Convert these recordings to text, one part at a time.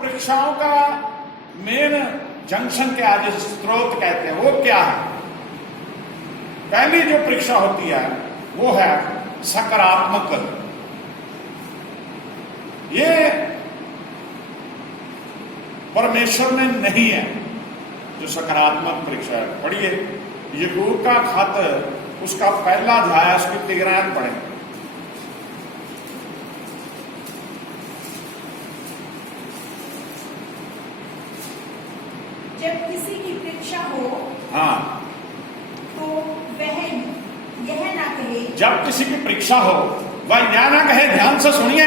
परीक्षाओं का main junction क्या है, जिसे स्रोत कहते हैं, वो क्या है? पहली जो परीक्षा होती है वो है सकारात्मक। ये परमेश्वर में नहीं है जो सकारात्मक परीक्षा है। पढ़िए याकूब का खत, उसका पहला अध्याय, उसकी 13 पढ़े। जब किसी की परीक्षा हो, हाँ, तो वह यह ना कहे, जब किसी की परीक्षा हो वह यह ना कहे, ध्यान से सुनिए,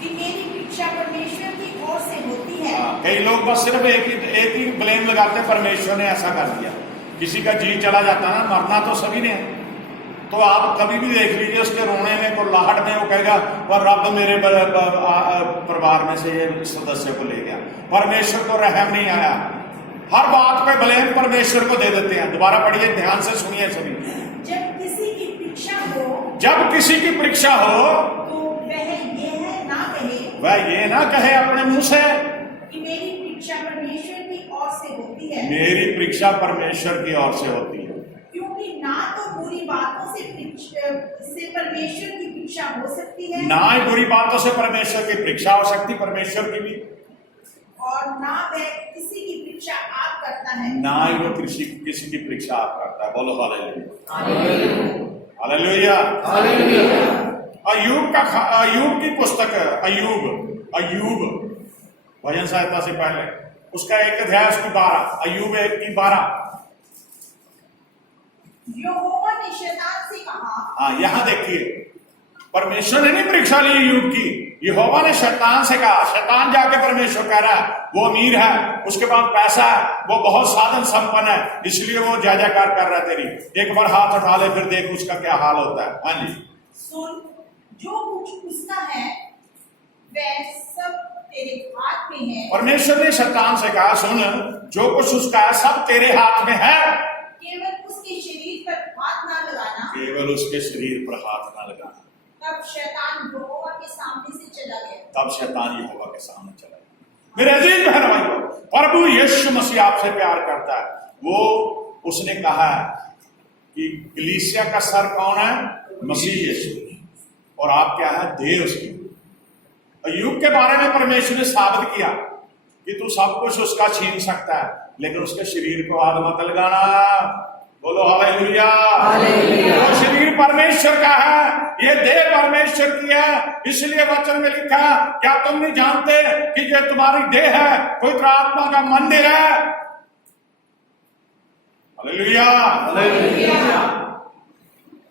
कि मेरी परीक्षा परमेश्वर की ओर से होती है। कई लोग बस सिर्फ एक ही ब्लेम लगाते हैं, परमेश्वर ने ऐसा कर दिया। किसी का जी चला जाता है ना, मरना तो सभी ने है, तो आप कभी भी देख लीजिए उसके रोने में, कुल्लाहट में वो कहेगा पर रब मेरे परिवार में से ये सदस्य को ले गया, परमेश्वर को रहम नहीं आया। हर बात पे ब्लेम परमेश्वर को दे देते हैं। दोबारा पढ़िए, ध्यान से सुनिए सभी। जब किसी की परीक्षा हो, जब किसी की परीक्षा हो तो वह ये ना कहे अपने मुंह से कि मेरी परीक्षा परमेश्वर की ओर से होती है। मेरी परीक्षा परमेश्वर की ओर से होती है, क्योंकि ना तो बुरी बातों से परमेश्वर की परीक्षा हो सकती है, ना ही बुरी बातों से परमेश्वर की परीक्षा हो सकती, परमेश्वर की भी, और ना वह किसी की परीक्षा आप करता है, ना ही वो किसी की परीक्षा आप करता है। बोलो हालेलुया, हालेलुया। अय्यूब की पुस्तक, अय्यूब भजन सहायता से पहले, उसका 1 अध्याय, उसकी 12, अय्यूब 1 की 12। यहोवा ने शैतान से कहा, हाँ, यहां देखिए, परमेश्वर ने नहीं परीक्षा ली अय्यूब की, यहोवा ने शैतान से कहा। शैतान जाके परमेश्वर कह रहा है वो अमीर है, उसके पास पैसा है, वो बहुत साधन संपन्न है, इसलिए वो जय जयकार कर रहा है तेरी। एक बार हाथ उठा ले, फिर देख उसका क्या हाल होता है। हाँ जी, सुन, जो कुछ उसका है वह सब तेरे हाथ में है। परमेश्वर ने शैतान से कहा, सुन, जो कुछ उसका है सब तेरे हाथ में है, केवल उसके शरीर पर हाथ ना लगाना। केवल उसके शरीर पर हाथ ना लगाना। तब शैतान यहोवा के सामने से चला गया। तब शैतान यहोवा के सामने चला गया। मेरे अजीज बहन भाइयों, प्रभु यीशु मसीह आपसे प्यार करता है। वो उसने कहा कि कलीसिया का सर कौन है? मसीह यीशु, और आप क्या है? देह उसकी। अय्यूब के बारे में परमेश्वर ने साबित किया कि तू सब कुछ उसका छीन सकता है, लेकिन उसके शरीर को हाथ मत लगाना। बोलो हालेलुया। वो शरीर परमेश्वर का है, ये देह परमेश्वर की है, इसलिए वचन में लिखा, क्या तुम नहीं जानते कि जो तुम्हारी देह है पवित्र आत्मा का मंदिर है? हालेलुया।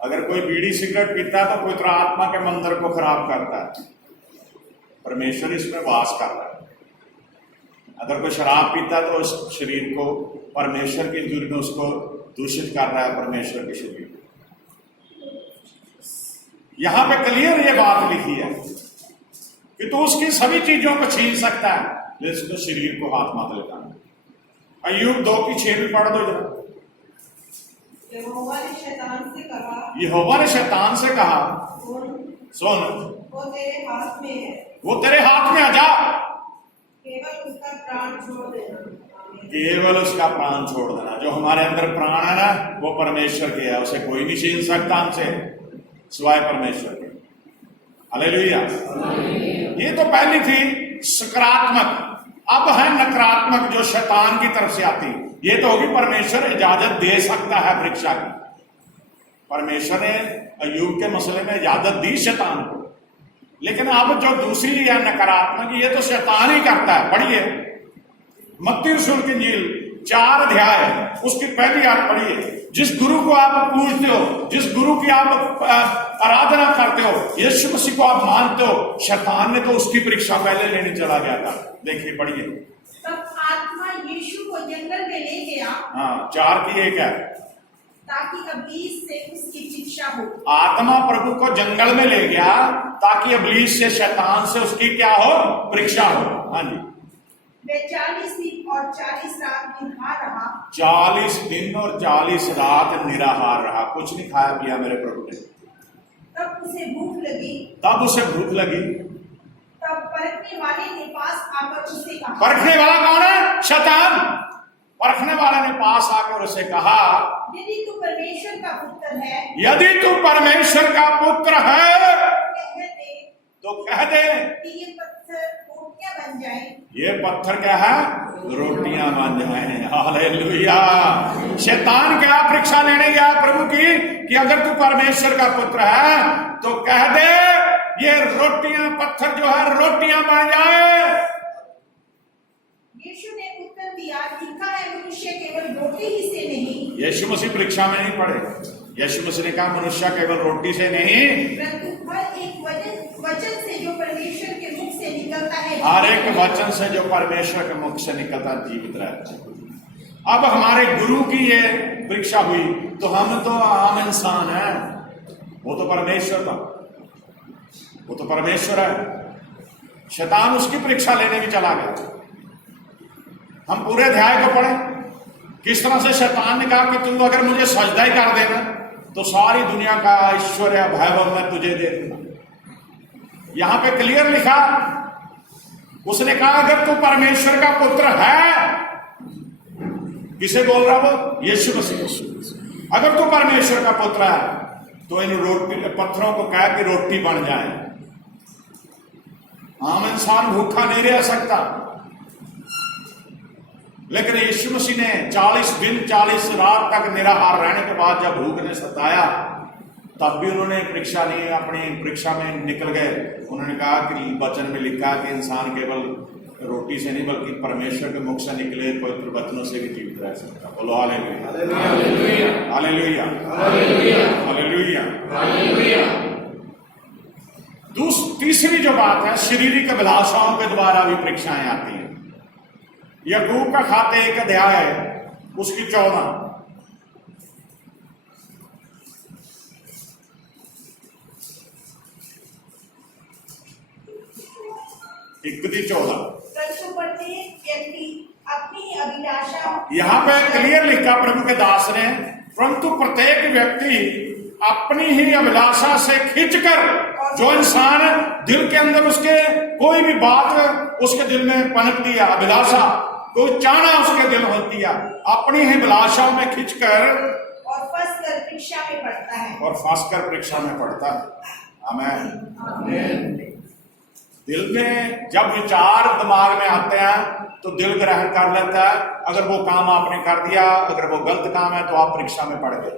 अगर कोई बीड़ी सिगरेट पीता है तो पवित्र आत्मा के मंदिर को खराब करता है, परमेश्वर इसमें वास कर रहा है। अगर कोई शराब पीता है तो उस शरीर को, परमेश्वर की दूरी में उसको दूषित कर रहा है, परमेश्वर के शरीर को। यहां पे क्लियर ये बात लिखी है कि तू उसकी सभी चीजों को छीन सकता है, लेकिन उसके शरीर को हाथ मत लगाना। अय्यूब 2 की 6 भी पढ़ दो जरा। यहोवा ने शैतान से कहा, यहोवा ने शैतान से कहा, सुन, वो तेरे हाथ में है, वो तेरे हाथ में आ जा, केवल उसका प्राण छोड़ देना। केवल उसका प्राण छोड़ देना। जो हमारे अंदर प्राण है ना, वो परमेश्वर के है, उसे कोई नहीं छीन सकता हमसे सिवाय परमेश्वर के। हालेलुया। ये तो पहली थी सकारात्मक। अब है नकारात्मक, जो शैतान की तरफ से आती। ये तो होगी परमेश्वर इजाजत दे सकता है परीक्षा की। परमेश्वर ने अय्यूब के मसले में इजाजत दी शैतान को, लेकिन अब जो दूसरी या नकारात्मक, ये तो शैतान ही करता है। पढ़िए मत्ती रसूल की इंजील 4 अध्याय, उसकी पहली आयत पढ़िए। जिस गुरु को आप पूजते हो, जिस गुरु की आप आराधना करते हो, यीशु मसीह को आप मानते हो, शैतान ने तो उसकी परीक्षा पहले लेने चला गया था। देखिए पढ़िए। तब आत्मा यीशु को जंगल में ले गया। हाँ, 4 की 1 है। ताकि इब्लीस से उसकी परीक्षा हो। आत्मा प्रभु को जंगल में ले गया ताकि इब्लीस से, शैतान से उसकी क्या हो? परीक्षा हो। हाँ जी। वह 40 दिन और 40 रात निराहार रहा। 40 दिन और 40 रात निराहार रहा, कुछ नहीं खाया पिया मेरे प्रभु ने। तब उसे भूख लगी। तब उसे भूख लगी। तब परखने वाले ने पास आकर उससे कहा, परखने वाला कौन है? शैतान। परखने वाले ने पास आकर उसे कहा, यदि तू परमेश्वर का पुत्र है, यदि तू परमेश्वर का पुत्र है कह दे तो कह दे कि ये पत्थर रोटियां बन जाए। ये पत्थर क्या है? रोटियां बन जाए। हालेलुया। शैतान क्या परीक्षा लेने गया प्रभु की कि अगर तू परमेश्वर का पुत्र है तो कह दे ये रोटियां, पत्थर जो है रोटियां बन जाए। यीशु ने उत्तर दिया, लिखा है मनुष्य केवल रोटी ही से नहीं, यीशु मसीह परीक्षा में नहीं पड़े। यीशु मसीह ने कहा मनुष्य केवल रोटी से नहीं परंतु हर एक वचन से जो परमेश्वर के मुख से निकलता है, हर एक वचन से जो परमेश्वर के मुख से निकलता जीवित रहता है। अब हमारे गुरु की ये परीक्षा हुई तो हम तो आम इंसान हैं, वो तो परमेश्वर था, वो तो परमेश्वर है। शैतान उसकी परीक्षा लेने भी चला गया। हम पूरे अध्याय को पढ़े किस तरह से शैतान ने कहा कि तुम अगर मुझे सजदा ही कर देना तो सारी दुनिया का ऐश्वर्य वैभव मैं तुझे दे दूंगा। यहां पे क्लियर लिखा, उसने कहा अगर तू परमेश्वर का पुत्र है, किसे बोल रहा वो? यीशु मसीह। अगर तू परमेश्वर का पुत्र है तो इन पत्थरों को कह कि रोटी बन जाए। आम इंसान भूखा नहीं रह सकता, लेकिन यीशु मसीह ने 40 दिन 40 रात तक निराहार रहने के बाद जब भूख ने सताया तब भी उन्होंने परीक्षा ली, अपनी परीक्षा में निकल गए। उन्होंने कहा कि वचन में लिखा कि इंसान केवल रोटी से नहीं बल्कि परमेश्वर के मुख से निकले पवित्र वचनों से भी जीवित रह सकता। बोलो हालेलुया, हालेलुया, हालेलुया, हालेलुया। तीसरी जो बात है, शारीरिक अभिलाषाओं के द्वारा भी परीक्षाएं आती हैं। याकूब का खाते 1 अध्याय उसकी 14 14। परंतु प्रत्येक व्यक्ति अपनी अभिलाषा, यहां पे क्लियर लिखा प्रभु के दास ने, परंतु प्रत्येक व्यक्ति अपनी ही अभिलाषा से खींचकर, जो इंसान दिल के अंदर उसके कोई भी बात उसके दिल में पनपती है, अभिलाषा कोई चाहना उसके दिल होती है, अपनी ही अभिलाषाओं में खींचकर और फंसकर परीक्षा में पड़ता है, और फंसकर परीक्षा में पड़ता है। आमीन। दिल में जब विचार दिमाग में आते हैं तो दिल ग्रहण कर लेता है। अगर वो काम आपने कर दिया, अगर वो गलत काम है तो आप परीक्षा में पड़ गए।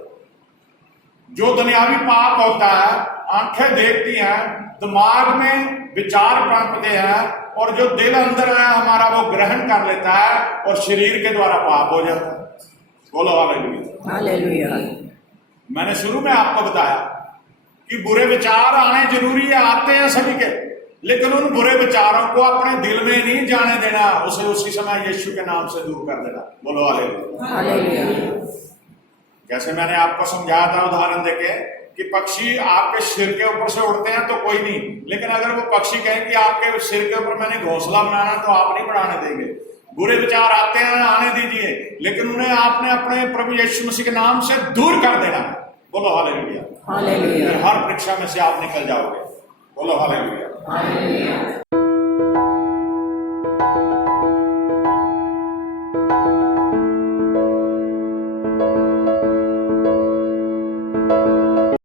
जो दुनियावी पाप होता है, आंखें देखती हैं, दिमाग में विचार पनपते हैं और जो दिल अंदर है हमारा वो ग्रहण कर लेता है और शरीर के द्वारा पाप हो जाता है। बोलो हालेलुया, हालेलुया। मैंने शुरू में आपको बताया कि बुरे विचार आने जरूरी है, आते हैं सभी के, लेकिन उन बुरे विचारों को अपने दिल में नहीं जाने देना, उसे उसी समय यीशु के नाम से दूर कर देना। बोलो हालेलुया, हालेलुया। जैसे मैंने आपको समझाया था उदाहरण देके कि पक्षी आपके सिर के ऊपर से उड़ते हैं तो कोई नहीं, लेकिन अगर वो पक्षी कहे कि आपके सिर के ऊपर मैंने घोंसला बनाना तो आप नहीं बनाने देंगे। बुरे विचार आते हैं, आने दीजिए, लेकिन उन्हें आपने अपने प्रभु यीशु मसीह के नाम से दूर कर देना। बोलो हालेलुया, हालेलुया। हर परीक्षा में से आप निकल जाओगे। बोलो हालेलुया, हालेलुया।